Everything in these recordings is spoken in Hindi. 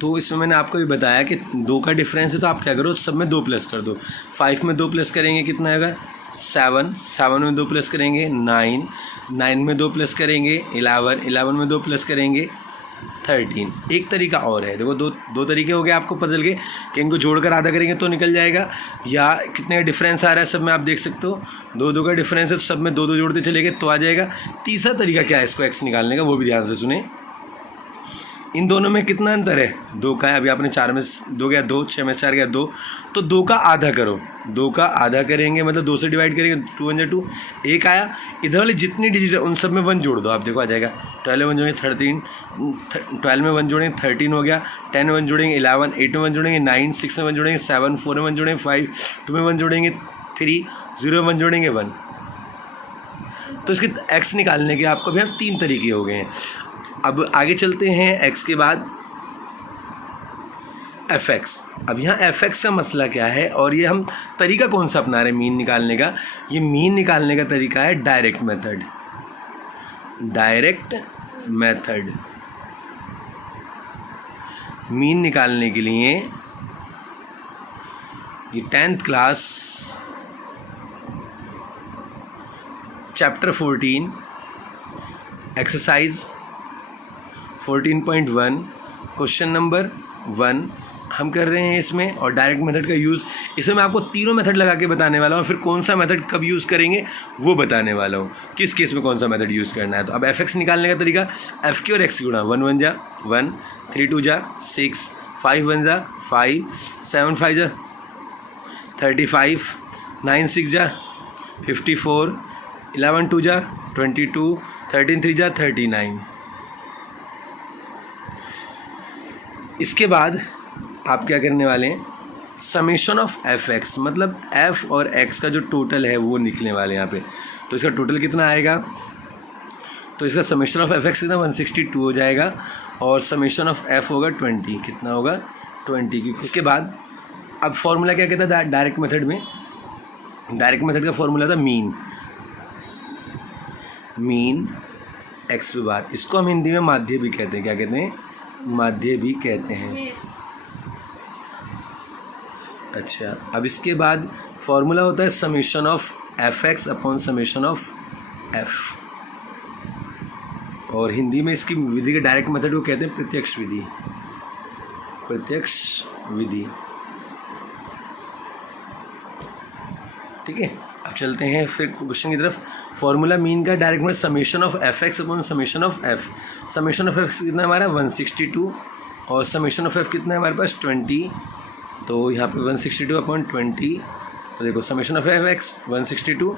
तो इसमें मैंने आपको भी बताया कि 2 का डिफरेंस है तो आप क्या करो, सब में 2 प्लस कर दो। 5 में 2 प्लस करेंगे कितना आएगा 7, 7 में 2 प्लस करेंगे 9, 9 में 2 प्लस करेंगे 11, 11 में 2 प्लस करेंगे 13। एक तरीका और है, देखो दो तरीके हो गए आपको पता चल गए कि इनको जोड़कर आधा करेंगे तो निकल जाएगा, या कितने का डिफरेंस आ रहा है सब में आप देख सकते हो, 2 का डिफरेंस है तो सब में 2 जोड़ते चले गए तो आ जाएगा। तीसरा तरीका क्या है इसको एक्स निकालने का, वो भी ध्यान से सुने। इन दोनों में कितना अंतर है, 2 का है। अभी आपने 4 में 2 गया 2, 6 में 4 गया 2, तो 2 का आधा करो, 2 का आधा करेंगे मतलब 2 से डिवाइड करेंगे, 2 1 2, 1 आया। इधर वाली जितनी डिजिट है उन सब में 1 जोड़ दो, आप देखो आ जाएगा। 12 में 1 जोड़ेंगे 13, 12 में 1 जोड़ेंगे 13 हो गया, 10 में 1 जोड़ेंगे 11, 8 में 1 जोड़ेंगे 9, 6 में 1 जोड़ेंगे 7, 4 में 1 जोड़ेंगे 5, 2 में 1 जोड़ेंगे 3, 0 में 1 जोड़ेंगे 1। तो इसके एक्स निकालने के आपको भी हम 3 तरीके हो गए हैं। अब आगे चलते हैं एक्स के बाद एफ एक्स। अब यहाँ एफ एक्स का मसला क्या है और ये हम तरीका कौन सा अपना रहे हैं मीन निकालने का। ये मीन निकालने का तरीका है direct method. Direct method mean निकालने के लिए ये 10th class chapter 14 exercise 14.1 question number 1 हम कर रहे हैं इसमें, और डायरेक्ट मेथड का यूज़ इसमें मैं आपको तीनों मेथड लगा के बताने वाला हूँ, फिर कौन सा मेथड कब यूज़ करेंगे वो बताने वाला हूँ, किस केस में कौन सा मेथड यूज़ करना है। तो अब एफ एक्स निकालने का तरीका, एफ की और एक्स की गुणा, 1 1 जा 1, 3 2 जा 6, 5 1 जा 5, 7 5 जा 35, 9 6 जा 54, 11 2 जा 22, 13 3 जा 39। इसके बाद आप क्या करने वाले हैं, समेशन ऑफ एफ एक्स, मतलब एफ और एक्स का जो टोटल है वो निकलने वाले हैं यहाँ पे। तो इसका टोटल कितना आएगा, तो इसका समेशन ऑफ एफ एक्स कितना 162 हो जाएगा, और समेशन ऑफ एफ होगा 20, कितना होगा 20 की। इसके बाद अब फॉर्मूला क्या कहता है डायरेक्ट मेथड में, डायरेक्ट मेथड का फॉर्मूला था मीन, मीन एक्स पे बार, इसको हम हिंदी में माध्य भी कहते हैं, क्या कहते हैं, माध्य भी कहते हैं। अच्छा, अब इसके बाद फॉर्मूला होता है summation of F x upon summation of F, और हिंदी में इसकी विधि के डायरेक्ट मेथड को कहते हैं प्रत्यक्ष विधि, प्रत्यक्ष विधि। ठीक है, अब चलते हैं फिर क्वेश्चन की तरफ। फॉर्मूला मीन का डायरेक्ट में summation of F x upon summation of F. Summation of F कितना है हमारा 162, और समेशन ऑफ एफ कितना है हमारे पास 20, तो यहाँ पे 162 अपॉन 20, तो देखो समेशन ऑफ एफ एक्स 162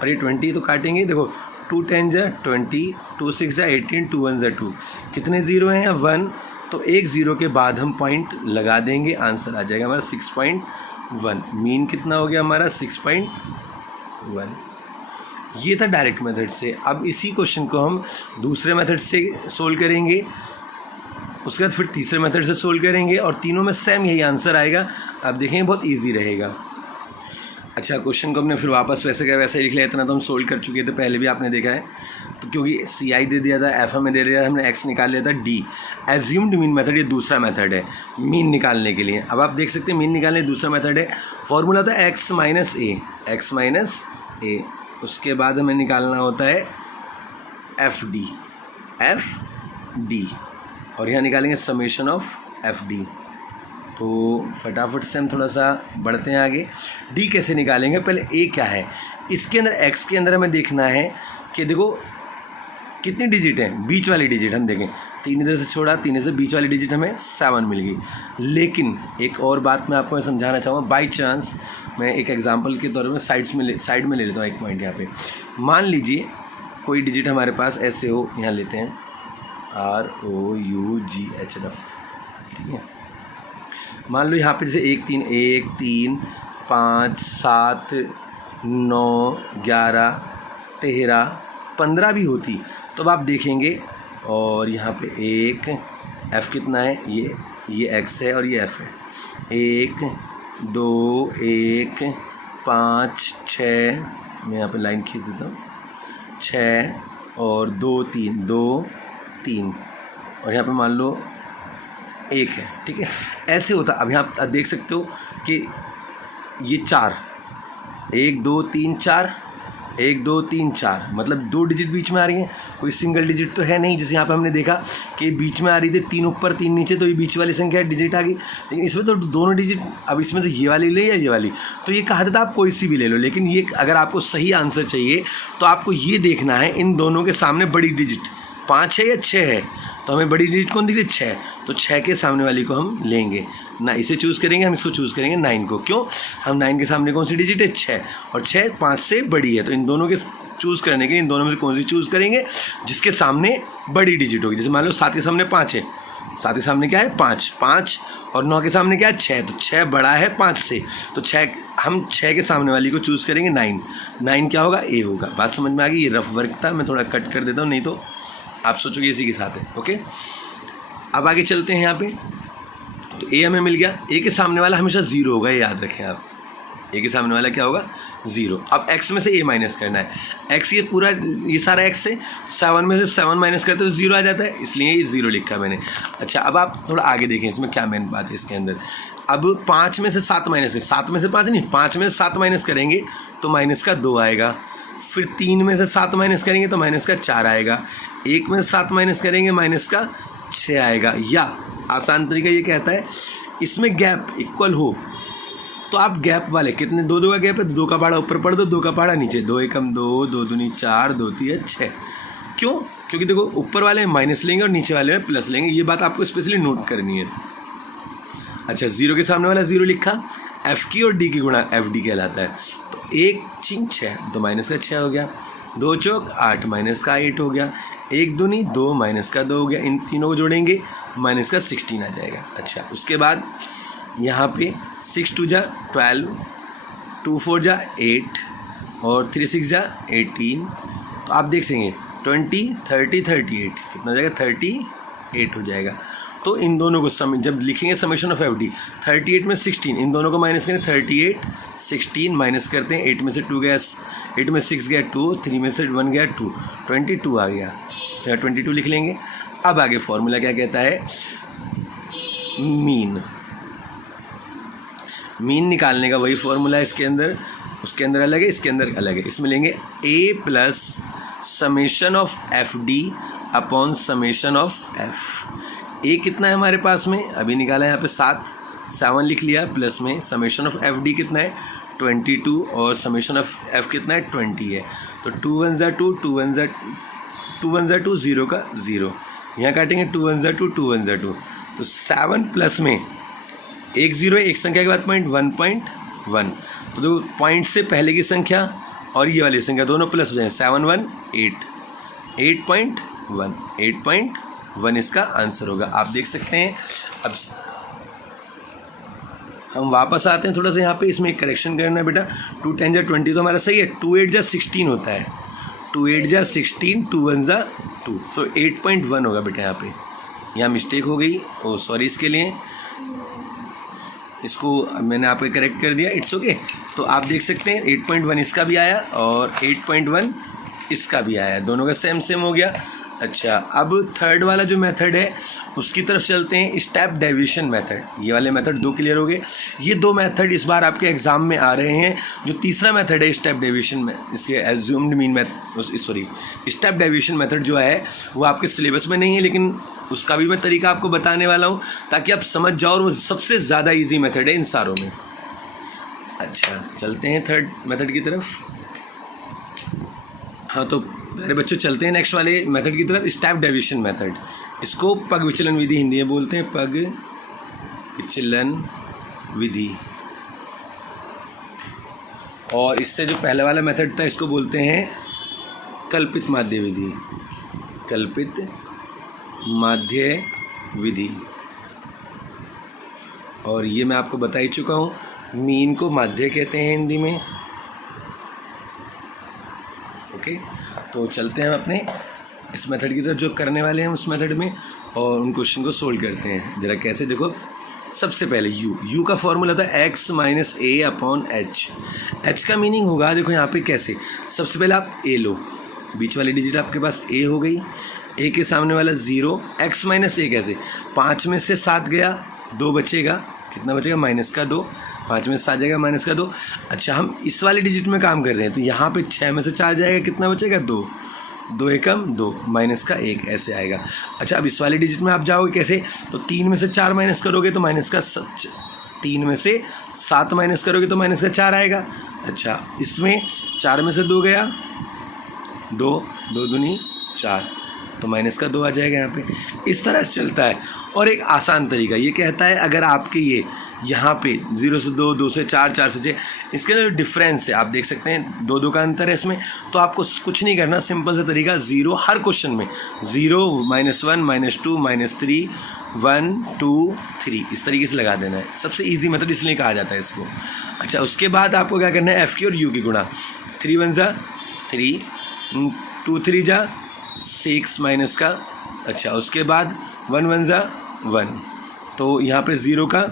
और ये 20, तो काटेंगे, देखो 2 10 जा 20, 2 6 जा 18, 2 1 जा 2, कितने ज़ीरो हैं 1, तो एक ज़ीरो के बाद हम पॉइंट लगा देंगे, आंसर आ जाएगा हमारा 6.1। मीन कितना हो गया हमारा 6.1। ये था डायरेक्ट मेथड से। अब इसी क्वेश्चन को हम दूसरे मेथड से सोल्व करेंगे, उसके बाद फिर तीसरे मेथड से सोल्व करेंगे, और तीनों में सेम यही आंसर आएगा। अब देखेंगे बहुत इजी रहेगा। अच्छा, क्वेश्चन को हमने फिर वापस वैसे क्या वैसे लिख लिया, इतना तो हम सोल्व कर चुके थे, पहले भी आपने देखा है। तो क्योंकि सी आई दे दिया था, एफ हमें दे दिया था, हमने एक्स निकाल लिया था डी। एज्यूम्ड मीन मेथड ये दूसरा मेथड है मीन निकालने के लिए। अब आप देख सकते हैं मीन निकालने दूसरा मेथड है। फॉर्मूला था एक्स माइनस ए, एक्स माइनस ए, उसके बाद हमें निकालना होता है एफ डी, एफ डी, और यहाँ निकालेंगे समेशन ऑफ एफ डी। तो फटाफट से हम थोड़ा सा बढ़ते हैं आगे। डी कैसे निकालेंगे, पहले ए क्या है, इसके अंदर एक्स के अंदर हमें देखना है कि देखो कितनी डिजिट है, बीच वाली डिजिट हम देखें, 3 इधर से छोड़ा, 3 इधर से, बीच वाली डिजिट हमें 7 मिल गई। लेकिन एक और बात मैं आपको समझाना चाहूँगा, बाई चांस मैं एक एग्जांपल के तौर में साइड में ले लेता हूँ एक पॉइंट यहाँ पे। मान लीजिए कोई डिजिट हमारे पास ऐसे हो, यहाँ लेते हैं ROUGHF, ठीक है। मान लो यहाँ पे जैसे 1 3 1 3 5 7 9 11 13 15 भी होती, तो अब आप देखेंगे, और यहाँ पे एक F कितना है, ये X है और ये F है, 1 2 1 5 6, मैं यहाँ पे लाइन खींच देता हूँ, 6 और 2 3 2 3, और यहाँ पे मान लो 1 है, ठीक है। ऐसे होता, अभी आप देख सकते हो कि ये 4, 1 2 3 4, 1 2 3 4, मतलब 2 डिजिट बीच में आ रही हैं, कोई सिंगल डिजिट तो है नहीं। जैसे यहाँ पे हमने देखा कि बीच में आ रही थी 3 ऊपर 3 नीचे, तो ये बीच वाली संख्या डिजिट आ गई। लेकिन इसमें तो दोनों डिजिट, अब इसमें से ये वाली ले या ये वाली, तो ये कहा था आप कोई सी भी ले लो। लेकिन ये अगर आपको सही आंसर चाहिए तो आपको ये देखना है इन दोनों के सामने बड़ी डिजिट 5 है या 6 है। तो हमें बड़ी डिजिट कौन दिख रही है? 6। तो 6 के सामने वाली को हम लेंगे ना, इसे चूज़ करेंगे, हम इसको चूज़ करेंगे 9 को। क्यों? हम 9 के सामने कौन सी डिजिट है? 6, और 6 5 से बड़ी है। तो इन दोनों के चूज़ करने के, इन दोनों में से कौन सी चूज़ करेंगे? जिसके सामने बड़ी डिजिट होगी। जैसे मान लो 7 के सामने 5 है, 7 के सामने क्या है? 5, 5, और 9 के सामने क्या है? 6। तो 6 बड़ा है 5 से, तो 6, हम 6 के सामने वाली को चूज़ करेंगे 9। 9 क्या होगा? ए होगा। बात समझ में आ गई? ये रफ वर्क था, मैं थोड़ा कट कर देता हूँ, नहीं तो आप सोचोगे इसी के साथ है। ओके, अब आगे चलते हैं। यहाँ पे तो ए हमें मिल गया। ए के सामने वाला हमेशा 0 होगा, ये याद रखें आप। ए के सामने वाला क्या होगा? 0। अब x में से a माइनस करना है। x ये पूरा, ये सारा x है, 7 में से 7 माइनस करते तो 0 आ जाता है, इसलिए ये 0 लिखा मैंने। अच्छा, अब आप थोड़ा आगे देखें, इसमें क्या मेन बात है इसके अंदर। अब 5 में से 7 माइनस करें, 7 में से 5 नहीं, 5 में से 7 माइनस करेंगे तो माइनस का 2 आएगा। फिर 3 में से 7 माइनस करेंगे तो माइनस का 4 आएगा। 1 में से 7 माइनस करेंगे, माइनस का 6 आएगा। या आसान तरीका ये कहता है, इसमें गैप इक्वल हो तो आप गैप वाले कितने, 2 2 का गैप है, 2 का पहाड़ा ऊपर पढ़ दो, 2 का पहाड़ा नीचे, 2 एकम 2, 2 दूनी 4, 2 तीन 6। क्यों? क्योंकि देखो ऊपर वाले में माइनस लेंगे और नीचे वाले में प्लस लेंगे। ये बात आपको स्पेशली नोट करनी है। अच्छा, 0 के सामने वाला 0 लिखा, एफ की और डी की गुणा एफ डी कहलाता है। तो 1 6 6, तो माइनस का 6 हो गया। 2 चौक 8, माइनस का 8 हो गया। 1 दूनी 2, माइनस का 2 हो गया। इन तीनों को जोड़ेंगे, माइनस का 16 आ जाएगा। अच्छा, उसके बाद यहाँ पे 6 2 जा 12, 2 4 जा 8, और 3 6 जा 18। तो आप देख सकेंगे 20 30 38, कितना हो जाएगा? 38 हो जाएगा। तो इन दोनों को जब लिखेंगे समेशन ऑफ एफ डी, 38 में 16, इन दोनों को माइनस करें, 38 16 माइनस करते हैं। 8 में से 2 गया, 8 में 6 गया 2, 3 में से 1 गया 2, 22 आ गया। 22 लिख लेंगे। अब आगे फॉर्मूला क्या कहता है? मीन निकालने का वही फॉर्मूला है इसके अंदर, उसके अंदर अलग है, इसके अंदर अलग है। इसमें लेंगे a plus summation of F D upon summation of F. A कितना है हमारे पास में? अभी निकाला है यहाँ पे 7 लिख लिया, प्लस में समेशन ऑफ एफ डी कितना है? 22, और समेशन ऑफ एफ कितना है? 20 है। तो 2 1 जा 2, 2 1 जा 2, 0 का 0, यहाँ काटेंगे 2 1 जा 2, 2 1 जा 2। तो 7 प्लस में एक 0 है, एक संख्या के बाद पॉइंट 1.1, तो दो पॉइंट से पहले की संख्या और ये वाली संख्या दोनों प्लस हो जाएंगे। 7 1 8, 8.1, 8.1 इसका आंसर होगा। आप देख सकते हैं। अब हम वापस आते हैं थोड़ा सा यहाँ पे, इसमें एक करेक्शन करना है बेटा। 2 10 जा 20 तो हमारा सही है, 2 8 जा 16 होता है, 2 8 जा 16, 2 1 जा 2, तो 8.1 होगा बेटा। यहाँ पे यहाँ मिस्टेक हो गई, ओ सॉरी इसके लिए, इसको मैंने आपको करेक्ट कर दिया, इट्स ओके। तो आप देख सकते हैं 8.1 इसका भी आया और 8.1 इसका भी आया, दोनों का सेम सेम हो गया। अच्छा, अब थर्ड वाला जो मेथड है उसकी तरफ चलते हैं, स्टेप डेविएशन मेथड। ये वाले मेथड 2 क्लियर हो गए। ये 2 मेथड इस बार आपके एग्जाम में आ रहे हैं। जो तीसरा मेथड है स्टेप डेविएशन में, इसके assumed mean method, sorry step deviation method जो है वो आपके सिलेबस में नहीं है, लेकिन उसका भी मैं तरीका आपको बताने वाला हूँ ताकि आप समझ जाओ, और वो सबसे ज़्यादा ईजी मेथड है इन सारों में। अच्छा, चलते हैं थर्ड मेथड की तरफ। हाँ, तो मेरे बच्चों चलते हैं नेक्स्ट वाले मेथड की तरफ, स्टेप डेविएशन मेथड। इसको पग विचलन विधि हिंदी में बोलते हैं, पग विचलन विधि। और इससे जो पहला वाला मेथड था इसको बोलते हैं कल्पित माध्य विधि, कल्पित माध्य विधि। और ये मैं आपको बता ही चुका हूँ, मीन को माध्य कहते हैं हिंदी में। ओके, तो चलते हैं अपने इस मेथड की तरफ जो करने वाले हैं उस मेथड में, और उन क्वेश्चन को सोल्व करते हैं। ज़रा कैसे देखो, सबसे पहले यू का फॉर्मूला था x माइनस ए अपॉन एच। एच का मीनिंग होगा, देखो यहाँ पे कैसे, सबसे पहले आप ए लो, बीच वाली डिजिट आपके पास ए हो गई, ए के सामने वाला 0, x माइनस ए कैसे, 5 में से 7 गया, 2 बचेगा, कितना बचेगा माइनस का 2, 5 में से 7 जाएगा माइनस का 2। अच्छा हम इस वाले डिजिट में काम कर रहे हैं तो यहाँ पे 6 में से 4 जाएगा, कितना बचेगा 2, 2 एकम 2, माइनस का 1 ऐसे आएगा। अच्छा अब इस वाले डिजिट में आप जाओगे कैसे, तो 3 में से 4 माइनस करोगे तो माइनस का 3 में से 7 माइनस करोगे तो माइनस का 4 आएगा। अच्छा इसमें 4 में से 2 गया, 2, 2 दूनी 4, तो माइनस का 2 आ जाएगा यहाँ पे। इस तरह से चलता है। और एक आसान तरीका ये कहता है अगर आपके ये यहाँ पे 0 से 2, 2 से 4, 4 से 6, इसके अंदर डिफरेंस है आप देख सकते हैं 2 2 का अंतर है इसमें, तो आपको कुछ नहीं करना, सिंपल सा तरीका 0 हर क्वेश्चन में 0, -1, -2, -3, 1, 2, 3 इस तरीके से लगा देना है। सबसे ईजी मेथड इसलिए कहा जाता है इसको। अच्छा उसके बाद आपको क्या करना है, एफ की और यू की गुणा, 3 1 जा 3, 2 3 जा 6 माइनस का। अच्छा उसके बाद 1 1 जा 1, तो यहाँ पे 0 का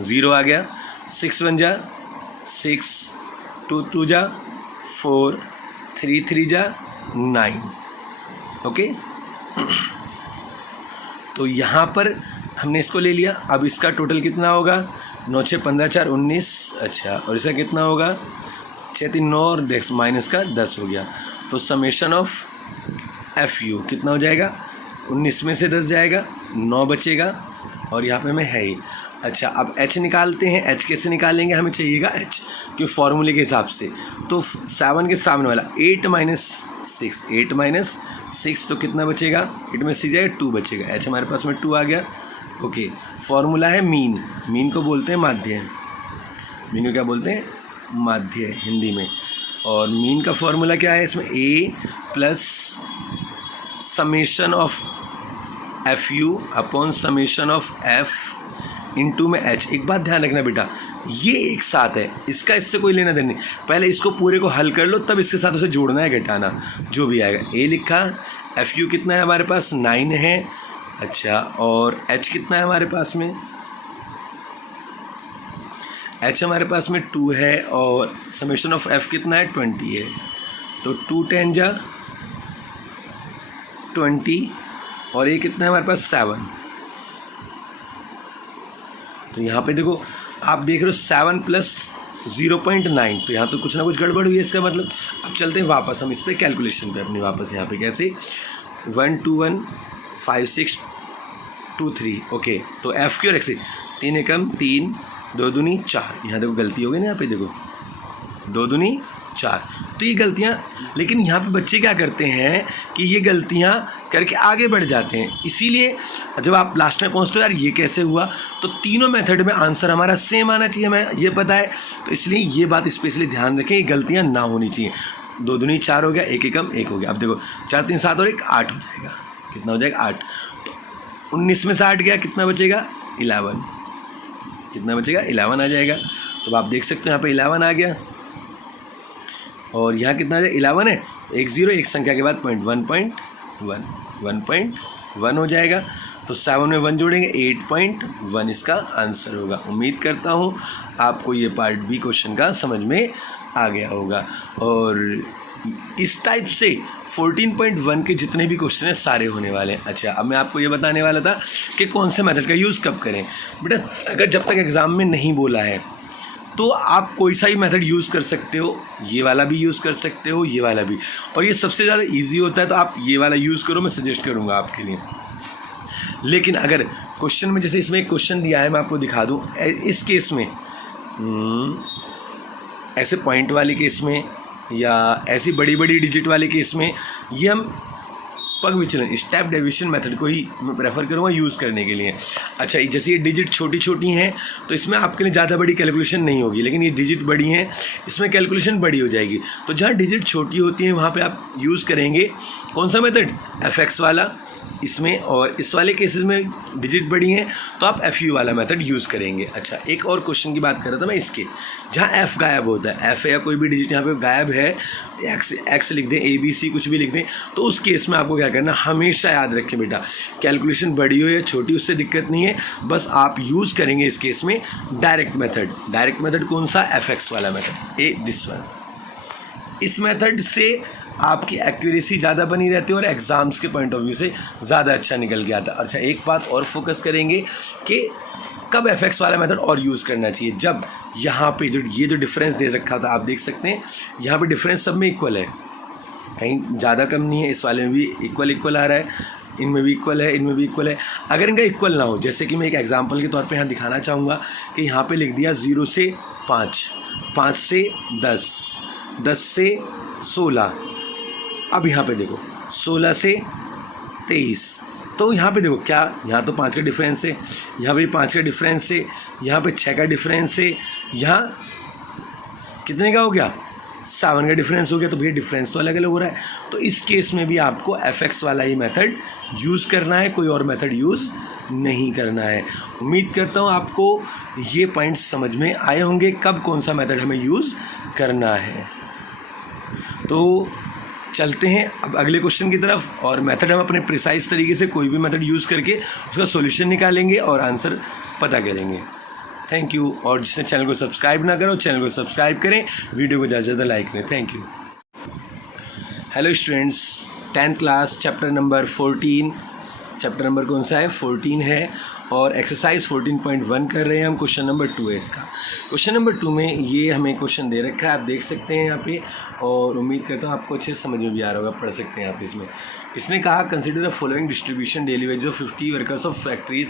0 आ गया, 6 1 जा 6, 2 2 जा 4, 3 3 जा 9। ओके तो यहाँ पर हमने इसको ले लिया। अब इसका टोटल कितना होगा, 9 6 15 4 19। अच्छा और इसका कितना होगा, 6 3 9 और माइनस का 10 हो गया। तो समेशन ऑफ एफ यू कितना हो जाएगा, 19 में से 10 जाएगा, 9 बचेगा और यहाँ पे में है ही। अच्छा अब h निकालते हैं, h कैसे निकालेंगे, हमें चाहिएगा h क्यों फॉर्मूले के हिसाब से। तो 7 के सामने वाला 8 माइनस 6, 8 माइनस 6 तो कितना बचेगा, 8 में 6 जाएगा 2 बचेगा, h हमारे पास में 2 आ गया। ओके फॉर्मूला है मीन, मीन को बोलते हैं माध्य, मीन को क्या बोलते हैं, माध्य हिंदी में। और मीन का फॉर्मूला क्या है इसमें, a plus summation of F U upon summation of F into में h। एक बात ध्यान रखना बेटा, ये एक साथ है, इसका इससे कोई लेना देना नहीं, पहले इसको पूरे को हल कर लो तब इसके साथ उसे जोड़ना है घटाना जो भी आएगा। a लिखा, एफ यू कितना है हमारे पास 9 है। अच्छा और h कितना है हमारे पास में, h हमारे पास में 2 है और समेशन ऑफ f कितना है 20 है। तो 2 10 जा 20 और ये कितना है हमारे पास 7। तो यहाँ पे देखो आप देख रहे हो 7 प्लस 0.9, तो यहाँ तो कुछ ना कुछ गड़बड़ हुई है इसका मतलब। अब चलते हैं वापस हम इस पे कैलकुलेशन पे अपनी वापस यहाँ पे कैसे 1 2 1 5 6 2 3। ओके तो एफ क्यों रखे 3 एकम 3, 2 दूनी 4, यहाँ देखो गलती हो गई ना, यहाँ पे देखो 2 दूनी 4, तो ये गलतियाँ। लेकिन यहाँ पे बच्चे क्या करते हैं कि ये गलतियाँ करके आगे बढ़ जाते हैं, इसीलिए जब आप लास्ट में पहुँचते हो यार ये कैसे हुआ, तो तीनों मेथड में आंसर हमारा सेम आना चाहिए, हमें ये पता है। तो इसलिए ये बात स्पेशली ध्यान रखें, ये गलतियाँ ना होनी चाहिए। 2 दूनी 4 हो गया, 1 एकम 1 हो गया। अब देखो 4 3 7 और 1 8 हो जाएगा, कितना हो जाएगा 8। तो 19 में से 8 गया, कितना बचेगा 11, कितना बचेगा 11 आ जाएगा। तो आप देख सकते हो यहाँ पे 11 आ गया और यहाँ कितना आ जाएगा 11 है, 1 0 एक संख्या के बाद पॉइंट 1.1 हो जाएगा। तो 7 में 1 जोड़ेंगे 8.1 इसका आंसर होगा। उम्मीद करता हूँ आपको ये पार्ट बी क्वेश्चन का समझ में आ गया होगा। और इस टाइप से 14.1 के जितने भी क्वेश्चन हैं सारे होने वाले हैं। अच्छा अब मैं आपको ये बताने वाला था कि कौन से मेथड का यूज़ कब करें। बेटा अगर जब तक एग्ज़ाम में नहीं बोला है तो आप कोई सा ही मेथड यूज़ कर सकते हो, ये वाला भी यूज़ कर सकते हो, ये वाला भी, और ये सबसे ज़्यादा इजी होता है, तो आप ये वाला यूज़ करो, मैं सजेस्ट करूँगा आपके लिए। लेकिन अगर क्वेश्चन में जैसे इसमें एक क्वेश्चन दिया है, मैं आपको दिखा दूँ, इस केस में ऐसे पॉइंट वाले केस में या ऐसी बड़ी बड़ी डिजिट वाले केस में ये हम पग विचलन स्टेप डेविएशन मेथड को ही मैं प्रेफर करूँगा यूज़ करने के लिए। अच्छा जैसे ये डिजिट छोटी छोटी हैं तो इसमें आपके लिए ज़्यादा बड़ी कैलकुलेशन नहीं होगी, लेकिन ये डिजिट बड़ी हैं इसमें कैलकुलेशन बड़ी हो जाएगी। तो जहाँ डिजिट छोटी होती हैं वहाँ पे आप यूज़ करेंगे कौन सा मेथड, एफ वाला इसमें, और इस वाले केसेस में डिजिट बड़ी हैं तो आप एफ यू वाला मेथड यूज़ करेंगे। अच्छा एक और क्वेश्चन की बात कर रहा था मैं, इसके जहाँ एफ गायब होता है, एफ या कोई भी डिजिट यहाँ पे गायब है, एक्स लिख दें, ए बी सी कुछ भी लिख दें, तो उस केस में आपको क्या करना, हमेशा याद रखें बेटा कैलकुलेशन बड़ी हो या छोटी उससे दिक्कत नहीं है, बस आप यूज़ करेंगे इस केस में डायरेक्ट मेथड। डायरेक्ट मेथड कौन सा, एफ एक्स वाला मेथड, ए दिस वन। इस मेथड से आपकी एक्यूरेसी ज़्यादा बनी रहती है और एग्ज़ाम्स के पॉइंट ऑफ व्यू से ज़्यादा अच्छा निकल के आता है। अच्छा, एक बात और फोकस करेंगे कि कब एफ वाला मेथड और यूज़ करना चाहिए, जब यहाँ पे जो डिफरेंस दे रखा था आप देख सकते हैं, यहाँ पे डिफरेंस सब में इक्वल है, कहीं ज़्यादा कम नहीं है, इस वाले में भी इक्वल आ रहा है, इनमें भी इक्वल है, इनमें भी इक्वल है। अगर इनका इक्वल ना हो, जैसे कि मैं एक एग्जांपल के तौर पे यहाँ दिखाना चाहूँगा कि यहाँ पे लिख दिया 0 से 5, 5 से 10, 10 से 16, अब यहाँ पे देखो 16 से 23, तो यहाँ पे देखो क्या, यहाँ तो 5 का डिफरेंस है, यहाँ पे 5 का डिफरेंस है, यहाँ पे 6 का डिफरेंस है, यहाँ कितने का हो गया, 7 का डिफरेंस हो गया। तो भैया डिफरेंस तो अलग अलग हो रहा है। तो इस केस में भी आपको एफ वाला ही मेथड यूज़ करना है, कोई और मेथड यूज़ नहीं करना है। उम्मीद करता हूँ आपको ये पॉइंट्स समझ में आए होंगे, कब कौन सा मेथड हमें यूज़ करना है। तो चलते हैं अब अगले क्वेश्चन की तरफ, और मेथड हम अपने प्रिसाइज तरीके से कोई भी मेथड यूज़ करके उसका सॉल्यूशन निकालेंगे और आंसर पता करेंगे। Thank you. और जिसने चैनल को सब्सक्राइब ना करो, चैनल को सब्सक्राइब करें, वीडियो को ज़्यादा से ज़्यादा लाइक करें। Thank you. Hello students, 10th class chapter number 14, chapter number कौन सा है, 14 है, और एक्सरसाइज 14.1 कर रहे हैं हम। क्वेश्चन नंबर 2 है इसका। क्वेश्चन नंबर 2 में ये हमें क्वेश्चन दे रखा है, आप देख सकते हैं यहाँ पे, और उम्मीद करता हूँ आपको अच्छे से समझ में भी आ रहा होगा, पढ़ सकते हैं आप इसमें। इसने कहा consider the following distribution daily wages of 50 workers of factories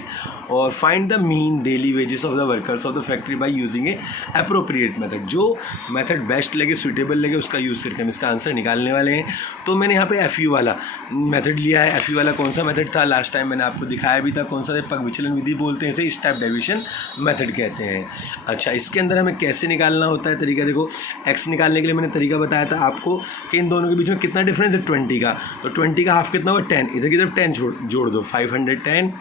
और find the mean daily wages of the workers of the factory by using a appropriate method. जो मेथड बेस्ट लगे, सुटेबल लगे, उसका यूज़ करके हम इसका आंसर निकालने वाले हैं। तो मैंने यहाँ पे FU वाला मेथड लिया है। FU वाला कौन सा मेथड था, लास्ट टाइम मैंने आपको दिखाया भी था, कौन सा पग विचलन विधि बोलते हैं, इसे स्टेप डेविएशन मेथड कहते हैं। अच्छा, इसके अंदर हमें कैसे निकालना होता है, तरीका देखो। x निकालने के लिए मैंने तरीका बताया था आपको कि इन दोनों के बीच में कितना डिफरेंस है, 20 का। तो 20 का हाफ कितना हुआ, 10। इधर की तरफ 10 जोड़ दो, 510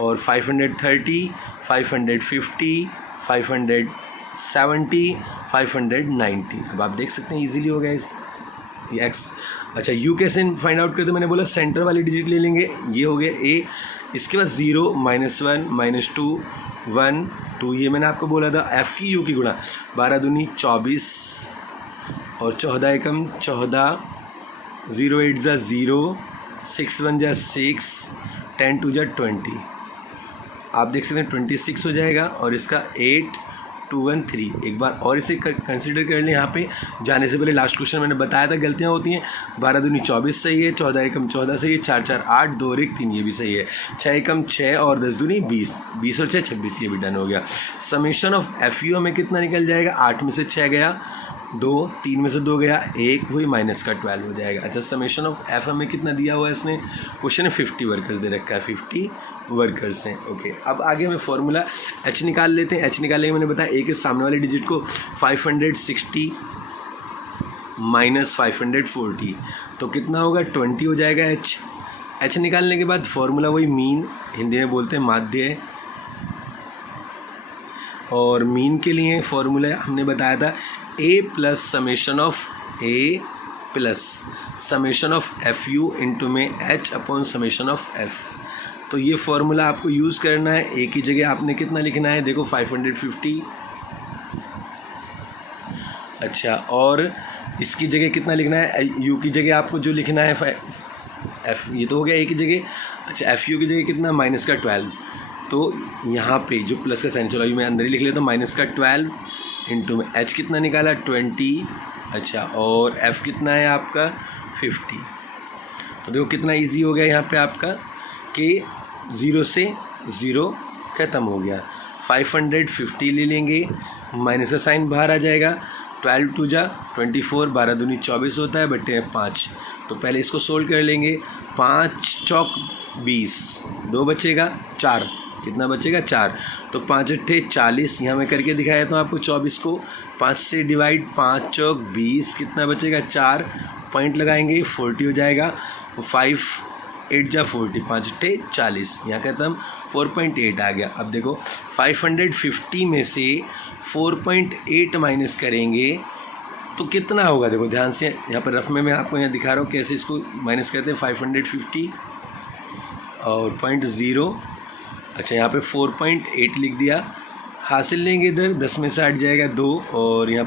और 530, 550, 570, 590। अब आप देख सकते हैं इजीली हो गया ये x। अच्छा, u कैसे फाइंड आउट करते, मैंने बोला सेंटर वाली डिजिट ले लेंगे, ये हो गया a, इसके बाद 0, -1, -2, 1, 2, ये मैंने आपको बोला था। f की u की गुणा, 12 दूनी 24 और 14 एकम 14, 0 8 जा 0, 6 1 जा 6, 10 2 जा 20। आप देख सकते हैं 26 हो जाएगा, और इसका 8 2 1 3। एक बार और इसे कंसिडर कर लें। यहाँ पे जाने से पहले लास्ट क्वेश्चन मैंने बताया था गलतियाँ होती हैं। 12 दूनी 24 सही है, 14 एकम 14 सही है, 4 4 8, 2 और 1 3, ये भी सही है, 6 एकम 6 और 10 दूनी 20, 20 और 6 26, ये भी डन हो गया। समेशन ऑफ FU हमें कितना निकल जाएगा, 8 में से 6 गया 2, 3 में से 2 गया 1, वही माइनस का 12 हो जाएगा। अच्छा, समेशन ऑफ F हमें कितना दिया हुआ है इसने, क्वेश्चन है 50 वर्कर्स दे रखा है, 50 वर्कर्स हैं। ओके, अब आगे हमें फॉर्मूला H निकाल लेते हैं। H निकालने के मैंने बताया A के सामने वाले डिजिट को 560 माइनस 540, तो कितना होगा, 20 हो जाएगा H निकालने के बाद फॉर्मूला वही मीन, हिंदी में बोलते हैं माध्य है, और मीन के लिए फॉर्मूला हमने बताया था A plus summation of A plus summation of FU into में H upon summation of F। तो ये फॉर्मूला आपको यूज़ करना है। A की जगह आपने कितना लिखना है, देखो 550। अच्छा, और इसकी जगह कितना लिखना है, U की जगह आपको जो लिखना है F, ये तो हो गया A की जगह। अच्छा, FU की जगह कितना, माइनस का 12। तो यहाँ पे जो प्लस का साइन, चलो मैं अंदर ही लिख लेता हूँ, माइनस का 12 इंटू में H कितना निकाला, 20। अच्छा, और F कितना है आपका, 50। तो देखो कितना इजी हो गया यहाँ पे आपका कि 0 से 0 ख़त्म हो गया। 550 ले लेंगे, माइनस का साइन बाहर आ जाएगा, 12 2 जा 24, 12 दूनी 24 होता है, बटे 5। तो पहले इसको सोल्व कर लेंगे, 5 चौक 20, 2 बचेगा 4, कितना बचेगा 4, तो 5 अट्ठे 40, यहाँ मैं करके दिखाया था आपको 24 को, 5 से डिवाइड, 5 चौक 20, कितना बचेगा 4, पॉइंट लगाएंगे 40 हो जाएगा, 5 8 जा 40, 5 अट्ठे 40, यहाँ खत्म, 4.8 आ गया। अब देखो 550 में से 4.8 माइनस करेंगे तो कितना होगा, देखो ध्यान से, यहाँ पर रफ में मैं आपको यहाँ दिखा रहा हूँ कैसे इसको माइनस करते हैं। 550 और 0.0, अच्छा यहाँ पे 4.8 लिख दिया, हासिल लेंगे इधर, 10 में से 8 जाएगा 2, और यहाँ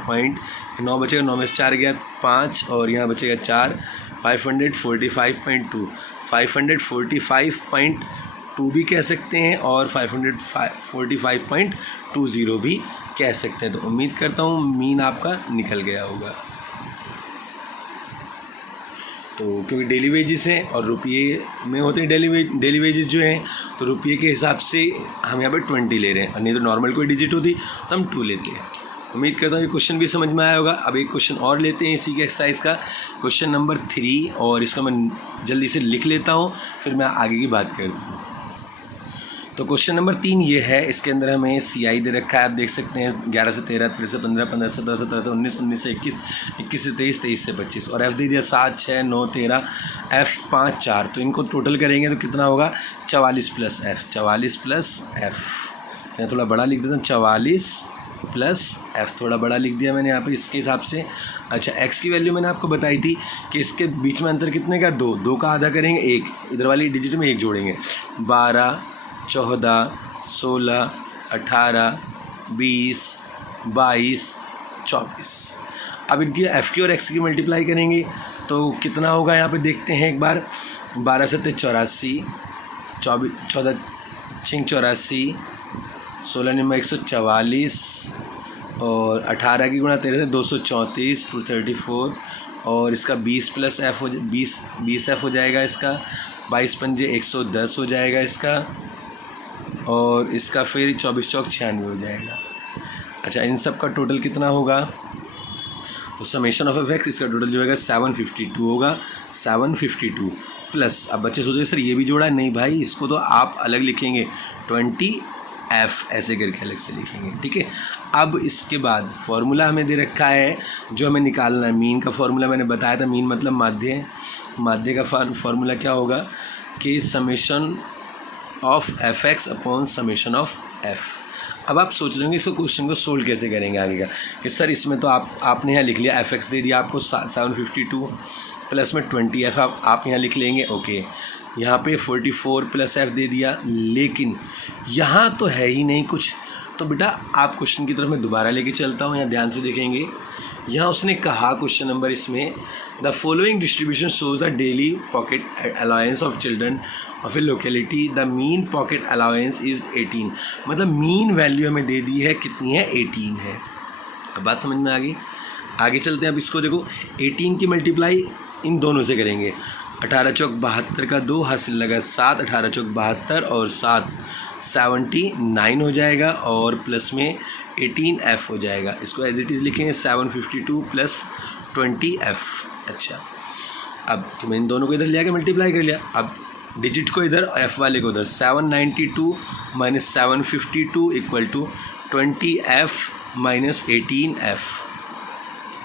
9 बचेगा, 9 में से 4 गया 5 और यहाँ बचेगा 4, 545.2, 545.2 भी कह सकते हैं और 545.20 भी कह सकते हैं। तो उम्मीद करता हूँ मीन आपका निकल गया होगा। तो क्योंकि डेली वेजेस हैं और रुपये में होते हैं डेली वेजेस जो हैं, तो रुपये के हिसाब से हम यहाँ पे 20 ले रहे हैं, और नहीं तो नॉर्मल कोई डिजिट होती तो हम 2 लेते हैं। उम्मीद करता हूँ ये क्वेश्चन भी समझ में आया होगा। अब एक क्वेश्चन और लेते हैं इसी के एक्सरसाइज का, क्वेश्चन नंबर 3, और इसको मैं जल्दी से लिख लेता हूँ, फिर मैं आगे की बात करता हूँ। तो क्वेश्चन नंबर 3 ये है, इसके अंदर हमें CI दे रखा है, आप देख सकते हैं 11 से 13, 13 से 15, 15 से 17, 17 से 19, 19 से 21, 21 से 23, 23 से 25, और F दे दिया 7, 6, 9, 13, F 5, 4। तो इनको टोटल करेंगे तो कितना होगा, 44 प्लस F, 44 प्लस F। मैं थोड़ा बड़ा लिख देता हूँ, 44 प्लस F, थोड़ा बड़ा लिख दिया मैंने यहाँ पे इसके हिसाब से। अच्छा, X की वैल्यू मैंने आपको बताई थी कि इसके बीच में अंतर कितने का, 2, 2 का आधा करेंगे 1, इधर वाली डिजिट में 1 जोड़ेंगे, 12, 14, 16, 18, 20, 22, 24। अब इनकी F की और X की मल्टीप्लाई करेंगे तो कितना होगा, यहाँ पे देखते हैं एक बार। 12 7 84, 14 6 84, 16 9 144, और 18 की गुणा 13 से 234, 234, और इसका 20 प्लस F हो 20 F हो जाएगा इसका, 22 पंजे 110 हो जाएगा इसका, और इसका फिर 24 चौक 96 हो जाएगा। अच्छा, इन सब का टोटल कितना होगा, तो समेशन ऑफ F इसका टोटल जो होगा 752 होगा, 752 प्लस, अब बच्चे सोचेंगे सर ये भी जोड़ा है, नहीं भाई, इसको तो आप अलग लिखेंगे, 20F ऐसे करके अलग से लिखेंगे, ठीक है। अब इसके बाद फॉर्मूला हमें दे रखा है जो हमें निकालना है, मीन का फॉर्मूला मैंने बताया था, मीन मतलब माध्य, माध्य का फॉर्मूला क्या होगा कि summation of Fx upon summation of F। अब आप सोच लेंगे इसको क्वेश्चन को सोल्व कैसे करेंगे आगे का, कि सर इसमें तो आपने यहाँ लिख लिया Fx दे दिया आपको 752 प्लस में 20F आप यहाँ लिख लेंगे, ओके। यहाँ पे 44 प्लस F दे दिया, लेकिन यहाँ तो है ही नहीं कुछ, तो बेटा आप क्वेश्चन की तरफ मैं दोबारा लेके चलता हूँ, यहाँ ध्यान से देखेंगे। यहाँ उसने कहा क्वेश्चन नंबर इसमें, the following distribution shows the daily pocket allowance of children of A locality, the mean pocket allowance is 18। मतलब मीन वैल्यू हमें दे दी है, कितनी है, 18 है। अब बात समझ में आ गई, आगे चलते हैं। अब इसको देखो, 18 की मल्टीप्लाई इन दोनों से करेंगे, 18 चौक 72 का 2 हासिल लगा 7, 18 चौक 72 और 7 79 हो जाएगा, और प्लस में 18F हो जाएगा। इसको एज इट इज़ लिखेंगे 752 प्लस 20F। अच्छा, अब तुम्हें इन दोनों को इधर ले आके मल्टीप्लाई कर लिया, अब डिजिट को इधर F वाले को उधर, 792 minus 752 equal to 20F minus 18F।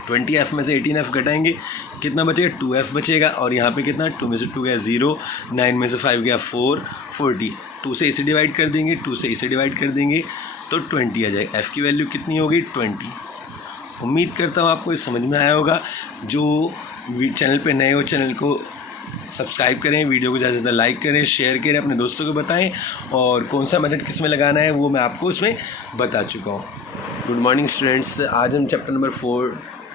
20F में से 18F घटाएंगे, कितना बचेगा, 2F बचेगा, और यहाँ पे कितना, 2 में से 2 गया 0, 9 में से 5 गया 4, 40, 2 से इसे डिवाइड कर देंगे, 2 से इसे डिवाइड कर देंगे तो 20 आ जाएगा। F की वैल्यू कितनी होगी, 20। उम्मीद करता हूँ आपको ये समझ में आया होगा। जो चैनल पे नए हो चैनल को सब्सक्राइब करें, वीडियो को ज़्यादा से ज़्यादा लाइक करें, शेयर करें, अपने दोस्तों को बताएं, और कौन सा मेथड किस में लगाना है वो मैं आपको इसमें बता चुका हूँ। गुड मॉर्निंग स्टूडेंट्स, आज हम चैप्टर नंबर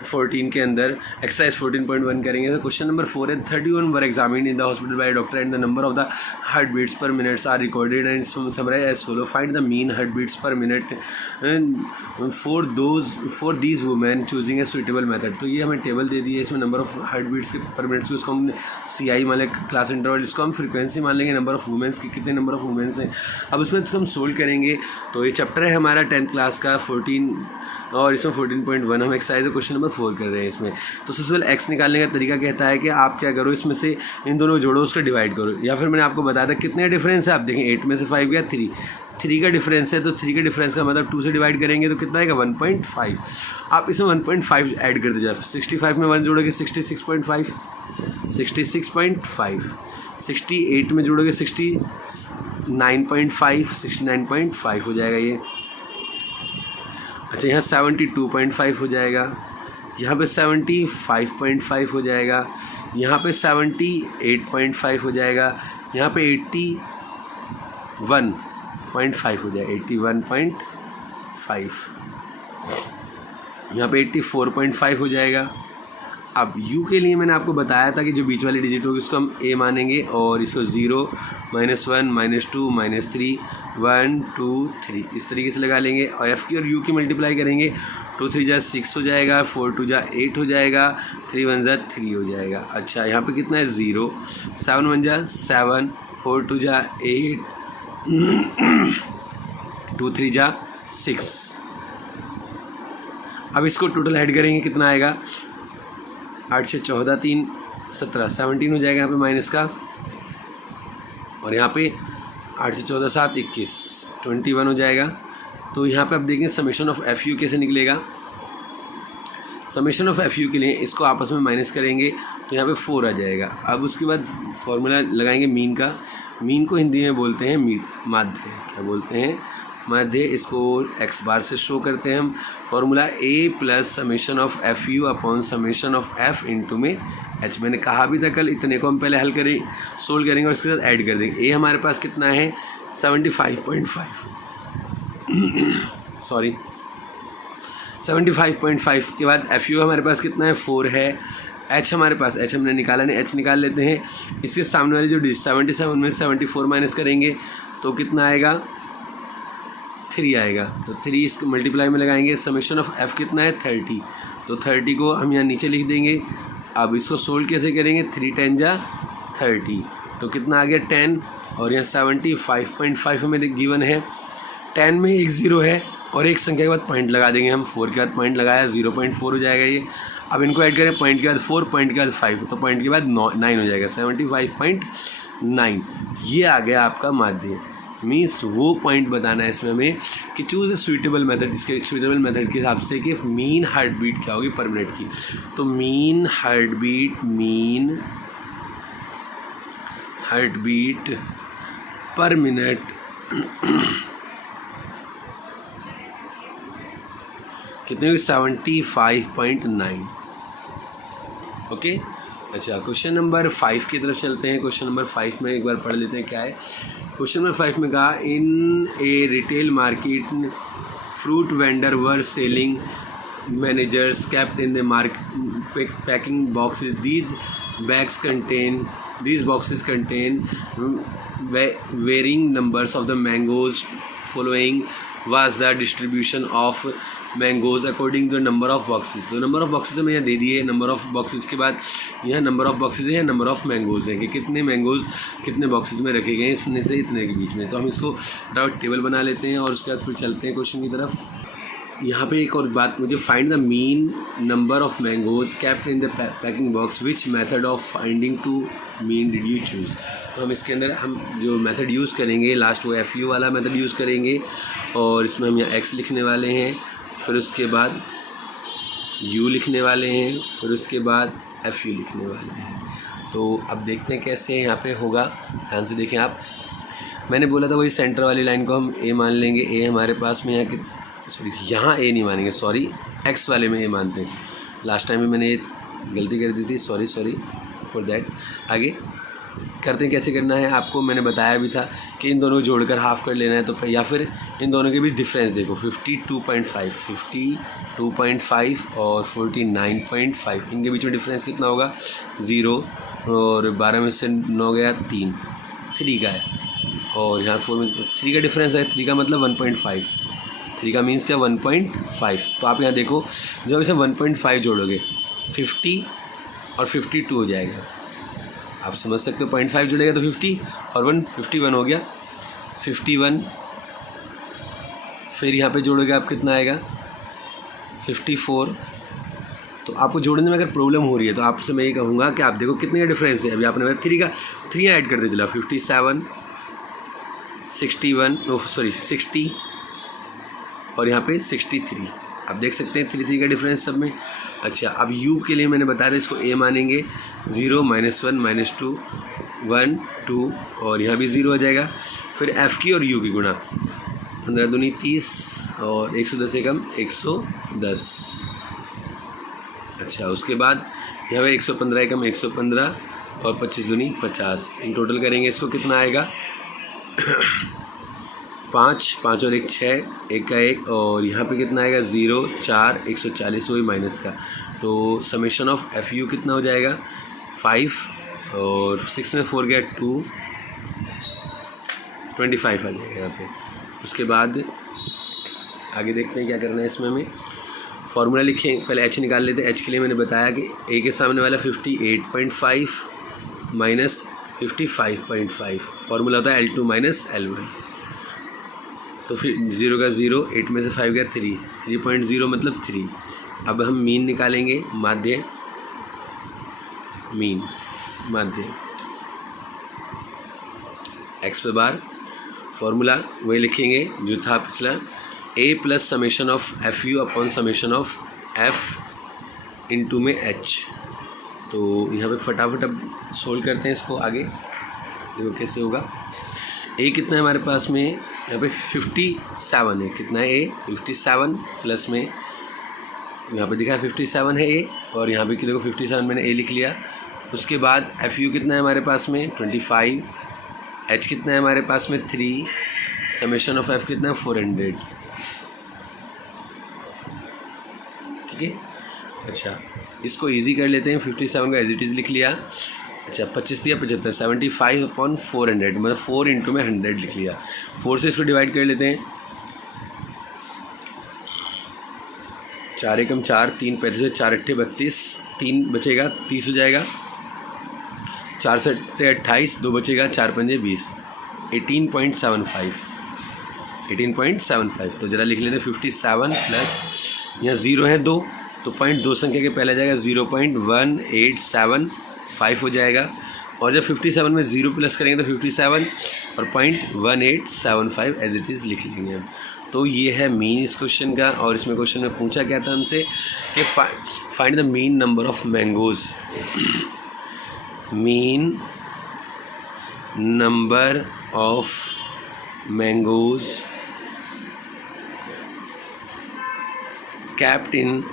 14 के अंदर एक्सरसाइज 14.1 करेंगे। तो क्वेश्चन नंबर 4 है, 31 were examined in the hospital by doctor and the number of the heart beats per minutes are recorded and summarise as follow, find the mean heart beats per minute for these women choosing a suitable method. तो ये हमें टेबल दे दी है, इसमें नंबर ऑफ हार्ट बीट्स के पर मिनट्स को, इसको हम CI मान लें, क्लास इंटरवल, इसको हम फ्रीक्वेंसी मान लेंगे, नंबर ऑफ वुमेन्स की, कितने नंबर ऑफ वुमेन्स हैं। अब इसको हम सोल्व करेंगे। तो ये चैप्टर है हमारा 10th क्लास का 14, और इसमें 14.1 हम एक्सरसाइज क्वेश्चन नंबर 4 कर रहे हैं इसमें। तो सबसे पहले एक्स निकालने का तरीका कहता है कि आप क्या करो, इसमें से इन दोनों जोड़ो, उसका डिवाइड करो, या फिर मैंने आपको बताया था कितने डिफरेंस है, आप देखें 8 में से 5 गया 3 का डिफरेंस है, तो 3 का डिफरेंस का मतलब 2 से डिवाइड करेंगे तो कितना आएगा, 1.5। आप इसमें 1.5 ऐड कर दीजिए, 65 में 1 जोड़ोगे 66.5, 66.5, 68 में जोड़ोगे 69.5, 69.5 हो जाएगा ये। अच्छा, यहाँ 72.5 हो जाएगा, यहाँ पे 75.5 हो जाएगा, यहाँ पे 78.5 हो जाएगा, यहाँ पे 81.5 हो जाएगा, 81.5। यहाँ पे 84.5 हो जाएगा। अब u के लिए मैंने आपको बताया था कि जो बीच वाली डिजिट होगी उसको हम a मानेंगे और इसको 0 -1 -2 -3 1 2 3 इस तरीके से लगा लेंगे और f की और u की मल्टीप्लाई करेंगे। 2 3 जा 6 हो जाएगा, 4 2 जा 8 हो जाएगा, 3 1 जा 3 हो जाएगा। अच्छा यहाँ पे कितना है 0, 7 1 जा 7, 4 2 जा 8 2 3 जा 6। अब इसको टोटल ऐड करेंगे कितना आएगा, 8 से 14 3 17 17 हो जाएगा यहाँ पे माइनस का, और यहाँ पे 8 से 14 7 21 21 हो जाएगा। तो यहाँ पे आप देखें समेशन ऑफ एफ यू कैसे निकलेगा। समेशन ऑफ एफ यू के लिए इसको आपस में माइनस करेंगे तो यहाँ पे 4 आ जाएगा। अब उसके बाद फॉर्मूला लगाएंगे मीन का। मीन को हिंदी में बोलते हैं माध्य, क्या बोलते हैं, माध्य। इसको एक्स बार से शो करते हैं हम। Formula A plus summation of F U upon summation of F into में एच। मैंने कहा भी था कल, इतने को हम पहले हल करें, सोल्व करेंगे और इसके साथ ऐड कर देंगे। ए हमारे पास कितना है 75.5 सॉरी 75.5 के बाद एफ यू हमारे पास कितना है 4 है। एच हमारे पास, एच हमने निकाला नहीं, एच निकाल लेते हैं। इसके सामने वाली जो 77 में 74 माइनस करेंगे तो कितना आएगा 3 आएगा। तो 3 इस मल्टीप्लाई में लगाएंगे। समेशन ऑफ एफ कितना है 30, तो 30 को हम यहाँ नीचे लिख देंगे। अब इसको सोल्व कैसे करेंगे, 3 10 जा 30, तो कितना आ गया 10, और यहाँ 75.5 हमें गिवन है। 10 में एक 0 है और एक संख्या के बाद पॉइंट लगा देंगे हम। 4 के बाद पॉइंट लगाया 0.4 हो जाएगा ये। अब इनको ऐड करें, पॉइंट के बाद 4, पॉइंट के बाद 5, तो पॉइंट के बाद 9 हो जाएगा, 75.9। ये आ गया आपका माध्य। मीन्स वो पॉइंट बताना है इसमें हमें कि चूज़ ए सुइटेबल मेथड। इसके सुइटेबल मेथड के हिसाब से कि मीन हार्ट बीट क्या होगी पर मिनट की। तो mean heartbeat per minute कितनी हुई 75.9। ओके। अच्छा क्वेश्चन नंबर 5 की तरफ चलते हैं। क्वेश्चन नंबर 5 में एक बार पढ़ लेते हैं क्या है। क्वेश्चन नंबर 5 में कहा, in a retail market fruit vendor were selling managers kept in the packing boxes. These boxes contain varying numbers of the mangoes. Following was the distribution of mangoes according to number of boxes. तो नंबर ऑफ बॉक्सेस हमें यहाँ दे दिए। नंबर ऑफ बॉक्सेस के बाद यहाँ नंबर ऑफ बॉक्सेस है, नंबर ऑफ मैंगोज है कि कितने मैंगोज कितने बॉक्सेस में रखे गए इतने से इतने के बीच में। तो हम इसको डाउट टेबल बना लेते हैं और उसके बाद फिर चलते हैं क्वेश्चन की तरफ। यहाँ पे एक और बात, मुझे find the mean number of mangoes kept in the packing box, which method of finding to mean did you choose. तो हम इसके अंदर हम जो मेथड यूज़ करेंगे लास्ट वो एफ यू वाला मेथड यूज़ करेंगे और इसमें हम यहाँ एक्स लिखने वाले हैं, फिर उसके बाद u लिखने वाले हैं, फिर उसके बाद एफ यू लिखने वाले हैं। तो अब देखते हैं कैसे यहाँ पे होगा। ध्यान से देखें आप, मैंने बोला था वही सेंटर वाली लाइन को हम a मान लेंगे। a हमारे पास में यहाँ के यहाँ a नहीं मानेंगे, सॉरी x वाले में a मानते हैं। लास्ट टाइम में मैंने ये गलती कर दी थी, सॉरी फॉर दैट। आगे करते हैं कैसे करना है, आपको मैंने बताया भी था कि इन दोनों को जोड़कर हाफ कर लेना है। तो या फिर इन दोनों के बीच डिफरेंस देखो, 52.5 और 49.5, इनके बीच में डिफरेंस कितना होगा 0, और 12 में से 9 गया 3 का है, और यहाँ 4 में 3 का डिफरेंस है। 3 का मतलब 1.5, 3 का मीन्स क्या 1.5। तो आप यहाँ देखो जब इसे 1.5 जोड़ोगे 50 और 52 हो जाएगा। आप समझ सकते हो 0.5 जुड़ेगा तो 50 और 1 51 हो गया 51। फिर यहाँ पे जोड़ोगे आप कितना आएगा 54। तो आपको जोड़ने में अगर प्रॉब्लम हो रही है तो आपसे मैं ये कहूँगा कि आप देखो कितने का डिफरेंस है। अभी आपने 3 ऐड कर दे चला 57 60 और यहाँ पे 63। आप देख सकते हैं 3 का डिफरेंस सब में। अच्छा अब u के लिए मैंने बताया था इसको a मानेंगे, 0 -1 -2 1 2 और यहाँ भी 0 आ जाएगा। फिर f की और u की गुणा, 15 दूनी 30 और 110 एकम 110। अच्छा उसके बाद यहाँ पे 115 एकम 115 और 25 दूनी 50। इन टोटल करेंगे इसको कितना आएगा 5, 5 और 1 6, 1 का 1, और यहाँ पे कितना आएगा 0 4 140, वही माइनस का। तो समेशन ऑफ एफ यू कितना हो जाएगा 5, और 6 में 4 गया 2, 25 आ जाएगा यहाँ पे। उसके बाद आगे देखते हैं क्या करना है इसमें। हमें फार्मूला लिखें, पहले एच निकाल लेते हैं। एच के लिए मैंने बताया कि ए के सामने वाला 58.5 माइनस 55.5, फार्मूला होता है L2 माइनस L1। तो फिर 0 का 0, 8 में से 5 गया 3, 3.0 मतलब 3। अब हम मीन निकालेंगे, माध्य, मीन माध्य एक्स पे बार। फार्मूला वही लिखेंगे जो था पिछला, a plus summation of F U upon summation of F into में एच। तो यहाँ पे फटाफट अब सोल्व करते हैं इसको आगे, देखो कैसे होगा। ए कितना है हमारे पास में, यहाँ पे 57 है। कितना है ए 57, प्लस में यहाँ पे दिखा है 57 है ए, और यहाँ पे देखो 57 मैंने ए लिख लिया। उसके बाद एफ यू कितना है हमारे पास में 25, एच कितना है हमारे पास में 3, समेशन ऑफ एफ कितना है 400, ठीक है। अच्छा, इसको इजी कर लेते हैं। 57 का एज इट इज़ लिख लिया। अच्छा, 25 दिया 75, 75 अपॉन 400, मतलब 4 इंटू में 100 लिख लिया। 4 से इसको डिवाइड कर लेते हैं। 4 एकम 4, 3 पैंतीस से 4 अट्ठे 32, 3 बचेगा 30 हो जाएगा। 4 से 28, 2 बचेगा, 4 पंजे 20, 18.75। तो ज़रा लिख लेते हैं 57 प्लस, यहाँ 0 है 2, तो 0.2 संख्या के पहले जाएगा 0.1875 हो जाएगा। और जब 57 में 0 प्लस करेंगे तो 57 और 0.1875 एज इट इज़ लिख लेंगे हम। तो ये है मीन इस क्वेश्चन का। और इसमें क्वेश्चन में पूछा क्या था हमसे कि find the mean number of mangoes, mean number of mangoes kept in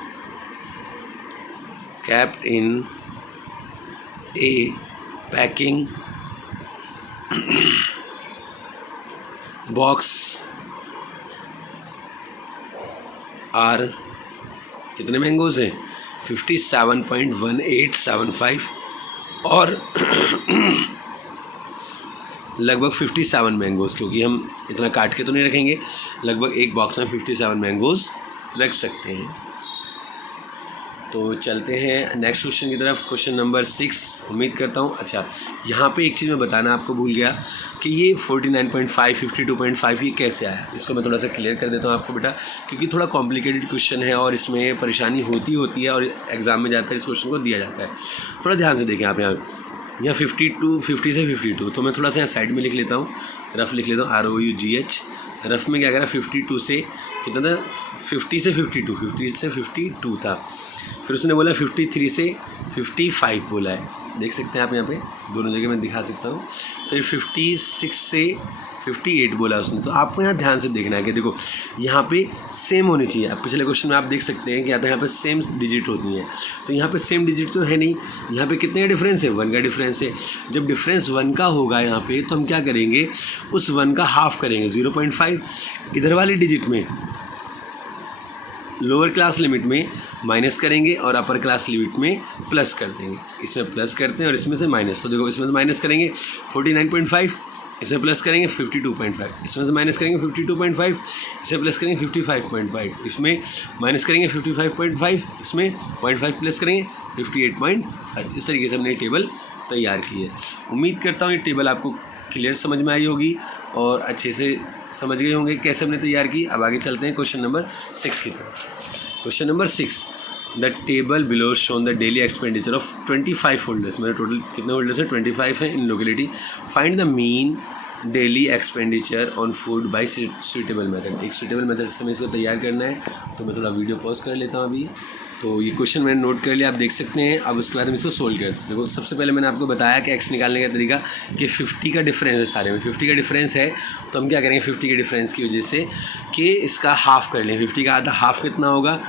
a packing box are, कितने मैंगोज़ हैं 57.1875, और लगभग 57 मैंगोज़, क्योंकि हम इतना काट के तो नहीं रखेंगे, लगभग एक बॉक्स में 57 मैंगोज़ रख सकते हैं। तो चलते हैं नेक्स्ट क्वेश्चन की तरफ, क्वेश्चन नंबर 6। उम्मीद करता हूँ, अच्छा यहाँ पे एक चीज़ मैं बताना आपको भूल गया कि ये 49.5 52.5 ये कैसे आया, इसको मैं थोड़ा सा क्लियर कर देता हूँ आपको बेटा, क्योंकि थोड़ा कॉम्प्लिकेटेड क्वेश्चन है और इसमें परेशानी होती है और एग्ज़ाम में जाकर इस क्वेश्चन को दिया जाता है। थोड़ा ध्यान से देखें आप, यहाँ 50 से 52, तो मैं थोड़ा सा यहाँ साइड में लिख लेता हूँ, रफ लिख लेता हूँ ROUGH। रफ में क्या करा 52 से कितना था 50 से 52 था। फिर उसने बोला 53 से 55 बोला है, देख सकते हैं आप यहाँ पे दोनों जगह मैं दिखा सकता हूँ। फिर 56 से 58 बोला उसने। तो आपको यहाँ ध्यान से देखना है कि देखो यहाँ पे सेम होनी चाहिए। आप पिछले क्वेश्चन में आप देख सकते हैं कि यहाँ पे सेम डिजिट होती हैं, तो यहाँ पे सेम डिजिट तो है नहीं। यहाँ पे कितने का डिफरेंस है 1 का डिफरेंस है। जब डिफरेंस 1 का होगा यहाँ पे तो हम क्या करेंगे, उस 1 का हाफ करेंगे 0.5। इधर वाली डिजिट में लोअर क्लास लिमिट में माइनस करेंगे और अपर क्लास लिमिट में प्लस कर देंगे। इसमें प्लस करते हैं और इसमें से माइनस, तो देखो इसमें से माइनस करेंगे 49.5, इसमें प्लस करेंगे 52.5, इसमें से माइनस करेंगे 52.5, इसमें प्लस करेंगे 55.5, इसमें माइनस करेंगे 55.5, इसमें 0.5 प्लस करेंगे 58.5। इस तरीके से हमने टेबल तैयार की है। उम्मीद करता हूँ ये टेबल आपको क्लियर समझ में आई होगी और अच्छे से समझ गए होंगे कैसे हमने तैयार की। अब आगे चलते हैं क्वेश्चन नंबर 6 की तरफ। Question number 6, the table below shown the daily expenditure of 25 holders. मेरे टोटल कितने होल्डर्स हैं 25 हैं in locality. Find the mean daily expenditure on food by suitable method. एक सूटेबल मेथड से हमें इसको तैयार करना है, तो मैं थोड़ा वीडियो पॉज कर लेता हूँ अभी। तो ये क्वेश्चन मैंने नोट कर लिया, आप देख सकते हैं। अब उसके बाद हम इसको सोल्व करते हैं। देखो सबसे पहले मैंने आपको बताया कि एक्स निकालने का तरीका कि 50 का डिफरेंस है, सारे में 50 का डिफरेंस है, तो हम क्या करेंगे 50 के डिफरेंस की वजह से कि इसका हाफ़ कर लें। 50 का आधा हाफ़ कितना होगा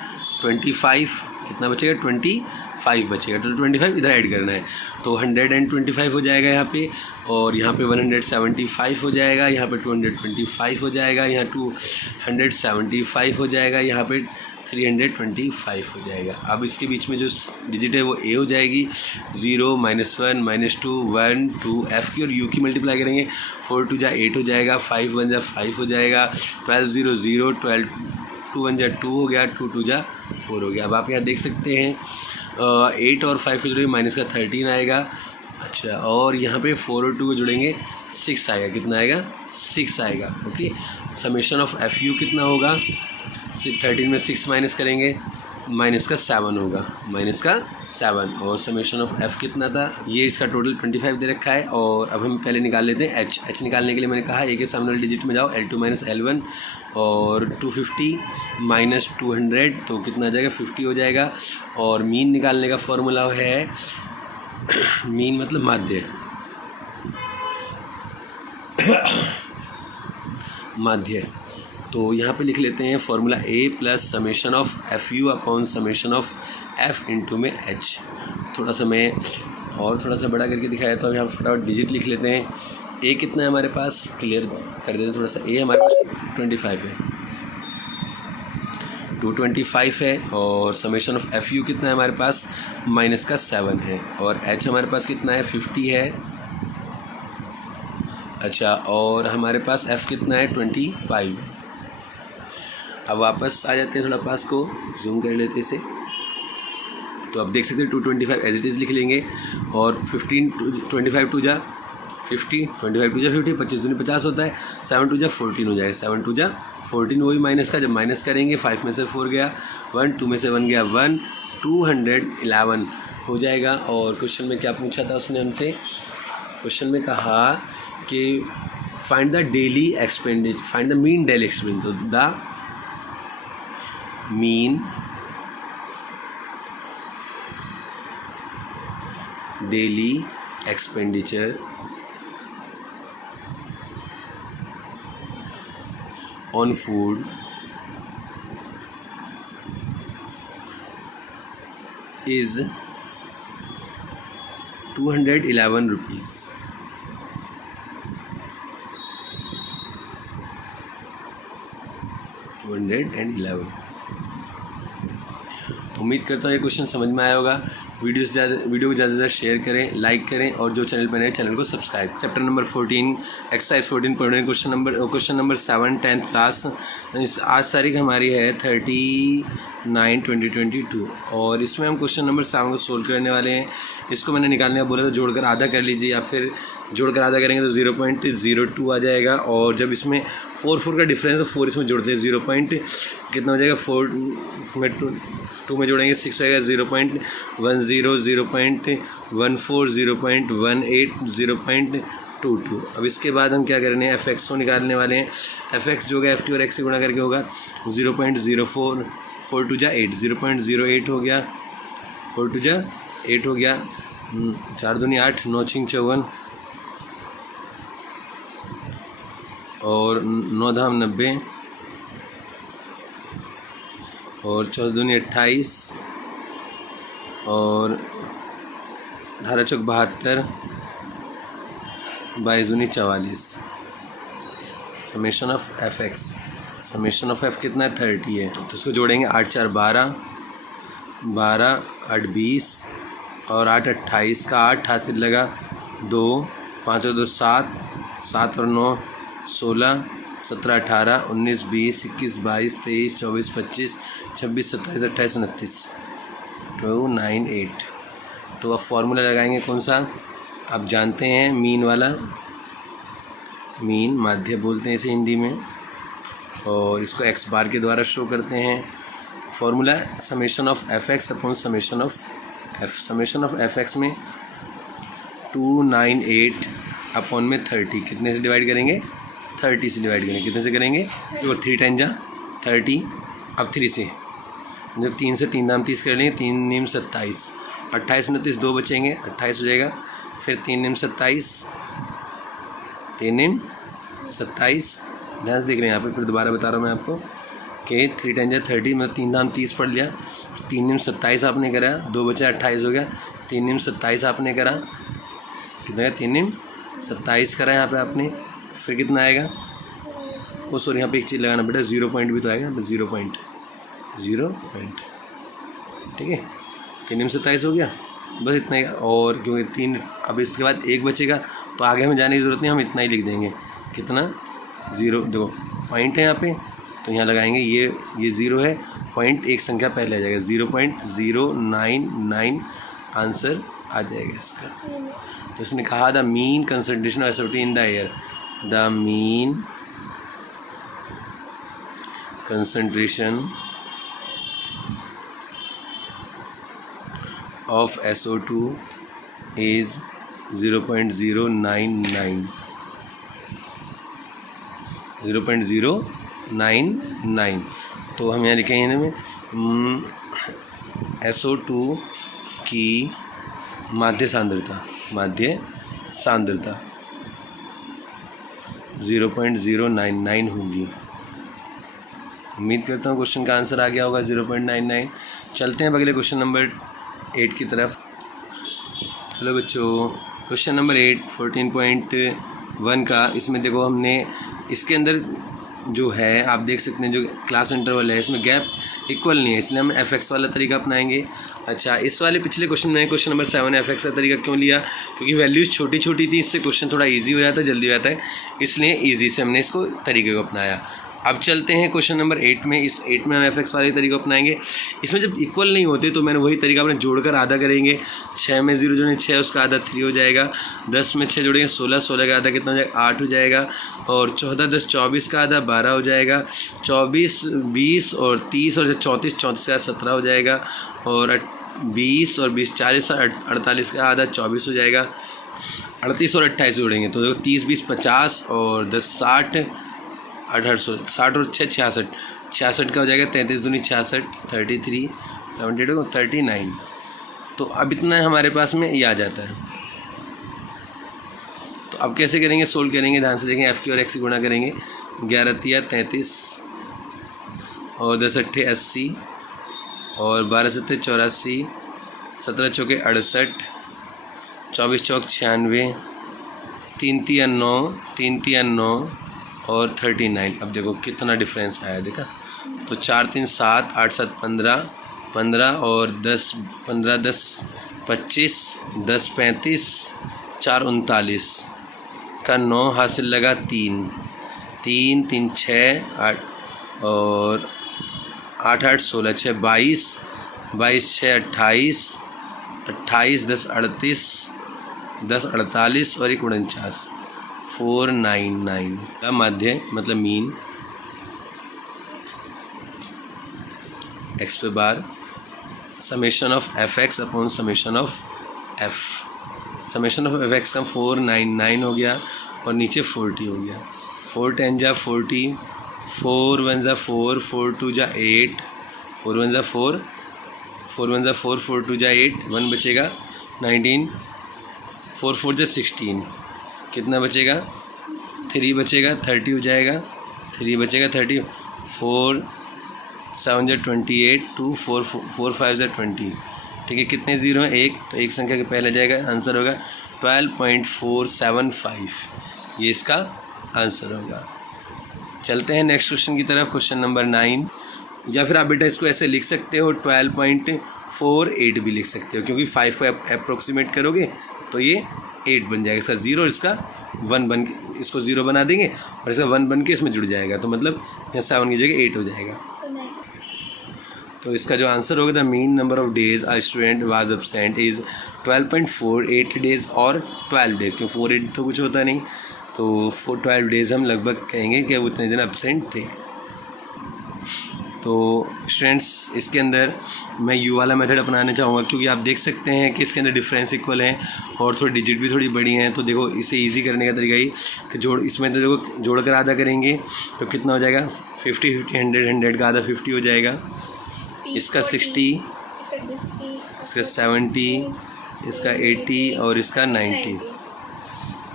25 कितना बचेगा 25 बचेगा, तो 25 इधर ऐड करना है, तो 125 हो जाएगा यहाँ पे, और यहाँ पे 175 हो जाएगा, यहाँ पे 225 हो जाएगा, यहाँ 275 हो जाएगा, यहाँ पे 325 हो जाएगा। अब इसके बीच में जो डिजिट है वो ए हो जाएगी, 0 -1 -2 1 2 एफ की और यू की मल्टीप्लाई करेंगे, 4 2 जा 8 हो जाएगा, 5 1 जा 5 हो जाएगा, 12 0 0 12 2 1 जा 2 हो गया, 2 2 जा 4 हो गया। अब आप यहाँ देख सकते हैं 8 और 5 को जोड़ेंगे माइनस का 13 आएगा। अच्छा, और यहाँ पे 4 और 2 को जोड़ेंगे 6 आएगा, कितना आएगा 6 आएगा। Okay, summation of F you कितना होगा, 13 में 6 माइनस करेंगे, माइनस का 7 होगा, माइनस का 7, और समेशन ऑफ एफ़ कितना था, ये इसका टोटल 25 दे रखा है। और अब हम पहले निकाल लेते हैं एच निकालने के लिए मैंने कहा ए के सामने वाले डिजिट में जाओ, L2 - L1 और 250 माइनस 200 तो कितना आ जाएगा 50 हो जाएगा। और मीन निकालने का फॉर्मूला है, मीन मतलब माध्य, माध्य, तो यहाँ पे लिख लेते हैं formula A plus summation of F U upon summation of F into में एच। थोड़ा सा मैं और थोड़ा सा बड़ा करके दिखाया तो यहाँ फटाफट डिजिट लिख लेते हैं। ए कितना है हमारे पास, क्लियर कर देते हैं थोड़ा सा। ए हमारे पास 25 है, 225 है, और समेशन ऑफ एफ यू कितना है हमारे पास माइनस का 7 है, और एच हमारे पास कितना है 50 है। अच्छा, और हमारे पास एफ़ कितना है 25 है। अब वापस आ जाते हैं, थोड़ा पास को जूम कर लेते इसे, तो अब देख सकते हैं 225 एज इट इज़ लिख लेंगे, और 15 25 2 जा 50, 25 2 जा 50, 25 दूनी 50 होता है, 7 2 जा 14 हो जाएगा, 7 2 जा 14, वही माइनस का, जब माइनस करेंगे 5 में से 4 गया 1, 2 में से 1 गया 1, 211 हो जाएगा। और क्वेश्चन में क्या पूछा था उसने हमसे, क्वेश्चन में कहा कि find the daily expenditure, find the mean daily expenditure, तो the mean daily expenditure on food is 211 rupees. उम्मीद करता हूँ ये क्वेश्चन समझ में आया होगा। वीडियो को ज़्यादा से ज़्यादा शेयर करें, लाइक करें, और जो चैनल पर नए चैनल को सब्सक्राइब। चैप्टर नंबर 14 एक्सरसाइज 14 पढ़ रहे हैं, क्वेश्चन नंबर 7 10th क्लास। आज तारीख हमारी है 39/2022, और इसमें हम क्वेश्चन नंबर 7 को सोल्व करने वाले हैं। इसको मैंने निकालने का बोला था, जोड़कर आधा कर लीजिए, या फिर जोड़कर आधा करेंगे तो 0.02 आ जाएगा। और जब इसमें 4 का डिफरेंस है तो 4 इसमें जोड़ते हैं, 0. कितना हो जाएगा 4 में 2 में जोड़ेंगे 6 हो जाएगा, 0.10 0.14 0.18 0.22। अब इसके बाद हम क्या करने हैं, एफ को निकालने वाले हैं। एफ जो होगा एफ टी और एक्स से गुणा करके होगा 0.04, 4 2 जा 8, 0.08 हो गया, 4 2 जा 8 हो गया, 4 दूनी 8, 9 6 54, और 9 धाम 90, और 14 दूनी 28, और 18 चौक 72, 22 दूनी 44। Summation of F x, summation of F कितना है 30 है, तो इसको जोड़ेंगे 8 4 12, 12 8 20, और 8 28 का 8 हासिल लगा 2, 5 और 2 7, 7 और 9 16, 17 18 19 20 21 22 23 24 25 26 27 28 29 298। तो अब फॉर्मूला लगाएंगे कौन सा, आप जानते हैं मीन वाला, मीन माध्य बोलते हैं इसे हिंदी में, और इसको एक्स बार के द्वारा शो करते हैं। Formula summation of F x upon summation of F. Summation of F x में 298 अपॉन में 30, कितने से डिवाइड करेंगे 30 से डिवाइड करेंगे, कितने से करेंगे, तो 3 टाइम जा 30, अब 3 से, जब 3 से 3 दाम 30 कर लेंगे, 3 नीम 27, 28 29 2 बचेंगे, 28 हो जाएगा, फिर 3 नीम 27, 3 नीम 27, ध्यान से देख रहे हैं यहाँ पे, फिर दोबारा बता रहा हूँ मैं आपको, कि 3 10 30 मतलब 3 दाम 30 पढ़ लिया, 3 निम 27 आपने करा, 2 बचा 28 हो गया, 3 निम 27 आपने करा, कितना है 3 निम 27 करा यहाँ पे आपने, फिर कितना आएगा वो सॉरी यहाँ पे एक चीज़ लगाना बेटा, 0 पॉइंट भी तो आएगा, 0 पॉइंट ठीक है, 3 निम 27 हो गया, बस इतना ही। और क्योंकि 3 अब इसके बाद 1 बचेगा तो आगे हमें जाने की ज़रूरत नहीं, हम इतना ही लिख देंगे, कितना 0, देखो पॉइंट है यहाँ पे तो यहाँ लगाएंगे, ये 0 है, पॉइंट एक संख्या पहले आ जाएगा, 0.099 आंसर आ जाएगा इसका। तो इसने कहा the mean concentration of SO2 in the air, the mean concentration of SO2 is 0.099 तो हम यहाँ लिखेंगे में SO2 की माध्य सांद्रता 0.099 होगी। उम्मीद करता हूँ क्वेश्चन का आंसर आ गया होगा 0.99। चलते हैं अगले क्वेश्चन नंबर 8 की तरफ। हेलो बच्चों, क्वेश्चन नंबर 8 14.1 का, इसमें देखो हमने इसके अंदर जो है आप देख सकते हैं जो क्लास इंटरवल है इसमें गैप इक्वल नहीं है, इसलिए हम fx वाला तरीका अपनाएंगे। अच्छा, इस वाले पिछले क्वेश्चन में क्वेश्चन नंबर 7 fx का तरीका क्यों लिया, क्योंकि वैल्यूज़ छोटी छोटी थी, इससे क्वेश्चन थोड़ा इजी हो जाता है, जल्दी हो जाता है, इसलिए इजी से हमने इसको तरीके को अपनाया। अब चलते हैं क्वेश्चन नंबर 8 में। इस 8 में हम fx वाले तरीका अपनाएंगे। इसमें जब इक्वल नहीं होते तो मैंने वही तरीका अपने जोड़कर आधा करेंगे, 6 में 0 जोड़ेंगे 6, उसका आधा 3 हो जाएगा, 10 में 6 जोड़ेंगे 16, 16 का आधा कितना हो जाएगा 8 हो जाएगा, और 14 10 24 का आधा 12 हो जाएगा, 24 20 और 30 और 34 34 का 17 हो जाएगा, और 20 और 20 40 और 48 का आधा 24 हो जाएगा, 38 और 28 जोड़ेंगे तो देखो 30 20 50 और 10 60 60 और 6 66 66 का हो जाएगा, 33 दूनी 66 33 72 39। तो अब इतना हमारे पास में ये आ जाता है। तो अब कैसे करेंगे, सोल्व करेंगे, ध्यान से देखें, f की और x की गुणा करेंगे, 11 तिया 33 और 10 अट्ठे 80 और 12 सत्ते 84, 17 चौके 68, 24 चौक 96, 3 तिया 9, 3 तिया 9 और 39। अब देखो कितना डिफरेंस आया, देखा, तो 4 3 7 8 7 15 15 और 10 15 10 25 10 35 4 39 का 9 हासिल लगा 3 3 3 6 8 और 8 8 16 6 22 22 6 28 28 10 38 10 48 और 1 49 499 का माध्य मतलब मीन x पे bar summation of fx upon summation of f, summation of fx का 499 हो गया और नीचे 40 हो गया, 4 10 जा 40, 4 1 जा 4, 4 2 जा 8, 4 1 जा 4, 4 1 जा 4, 4 2 जा 8, 1 बचेगा 19, 4 4 जा 16, कितना बचेगा 3 बचेगा 30 हो जाएगा, 3 बचेगा 30, 4 7 जा 28, 2 4 4 5 जा 20, ठीक है, कितने ज़ीरो हैं 1, तो एक संख्या के पहले जाएगा, आंसर होगा 12.475, ये इसका आंसर होगा। चलते हैं नेक्स्ट क्वेश्चन की तरफ, क्वेश्चन नंबर 9, या फिर आप बेटा इसको ऐसे लिख सकते हो 12.48 भी लिख सकते हो, क्योंकि 5 को अप्रोक्सीमेट करोगे तो ये 8 बन जाएगा, इसका 0 इसका 1 बन के इसको 0 बना देंगे और इसका 1 बन के इसमें जुड़ जाएगा, तो मतलब यहाँ 7 की जगह 8 हो जाएगा। तो इसका जो आंसर होगा, the mean number of days a student was absent is 12.48 days और 12 डेज, क्यों 48 तो कुछ होता नहीं, तो 12 डेज हम लगभग कहेंगे कि वो उतने दिन एब्सेंट थे। तो स्टूडेंट्स इसके अंदर मैं यू वाला मेथड अपनाना चाहूँगा, क्योंकि आप देख सकते हैं कि इसके अंदर डिफरेंस इक्वल है और थोड़ी डिजिट भी थोड़ी बड़ी हैं, तो देखो इसे इजी करने का तरीका ही कि इसमें तो देखो जोड़कर आधा करेंगे तो कितना हो जाएगा 50 50 100 100 का आधा 50 हो जाएगा, इसका 60, इसका 70, इसका 80 और इसका 90,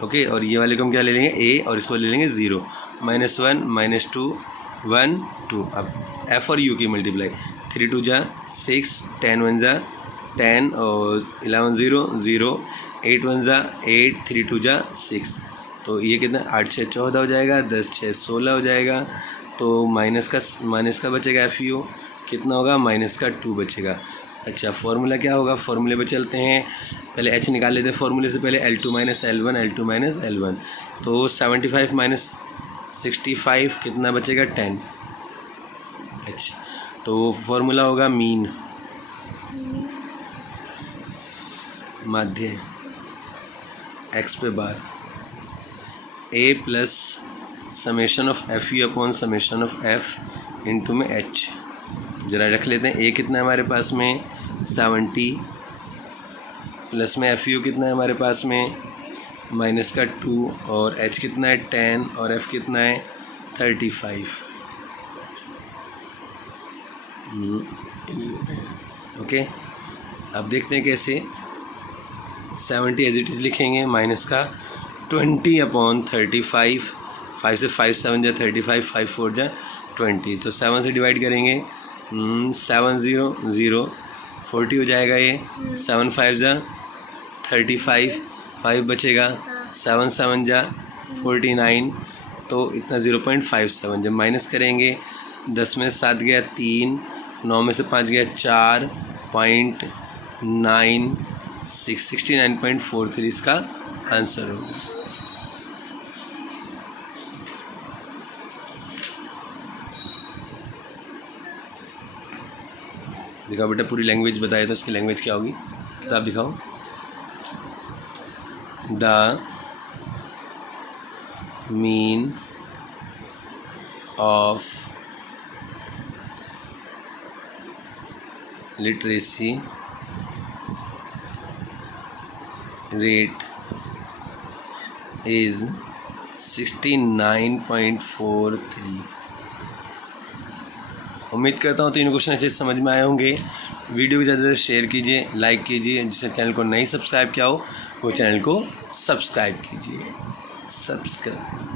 ओके। और ये वाले को हम क्या ले लेंगे a और इसको ले लेंगे 0, -1 -2 1 2। अब एफ और यू की मल्टीप्लाई, 3 2 जा 6, 10 1 जा 10 और 11 0 0, 8 1 जा 8, 3 2 जा 6। तो ये कितना 8 6 14 हो जाएगा, 10 6 16 हो जाएगा। तो माइनस का बचेगा एफ यू कितना होगा, -2 बचेगा। अच्छा फार्मूला क्या होगा, फार्मूले पे चलते हैं। पहले एच निकाल लेते हैं फार्मूले से पहले, L2 - L1 L2 - L1। तो 75 - 65 कितना बचेगा 10। अच्छा तो फार्मूला होगा मीन, माध्य एक्स पे bar a plus summation of F U upon summation of F into में एच। जरा रख लेते हैं, ए कितना है हमारे पास में 70, प्लस में एफ यू कितना है हमारे पास में -2, और एच कितना है 10, और एफ कितना है 35। ओके अब देखते हैं कैसे। 70 एज इट इज़ लिखेंगे, -20/35, 5 से 5 7 जा 35, 5 4 जा 20। तो 7 से डिवाइड करेंगे, 7 0 0, 40 हो जाएगा ये। 7 5 जा 35, 5 बचेगा, 7 7 जा 49। तो इतना 0.57। जब माइनस करेंगे, 10 में से 7 गया 3, 9 में से 5 गया 4.96, 69.43 इसका आंसर होगा। दिखाओ बेटा, पूरी लैंग्वेज बताए तो उसकी लैंग्वेज क्या होगी, किताब दिखाओ। The mean of literacy rate is 69.43। उम्मीद करता हूँ तीनों क्वेश्चन अच्छे से समझ में आए होंगे। वीडियो को ज़्यादा से ज़्यादा शेयर कीजिए, लाइक कीजिए। जिसने चैनल को नहीं सब्सक्राइब किया हो वो चैनल को सब्सक्राइब कीजिए। सब्सक्राइब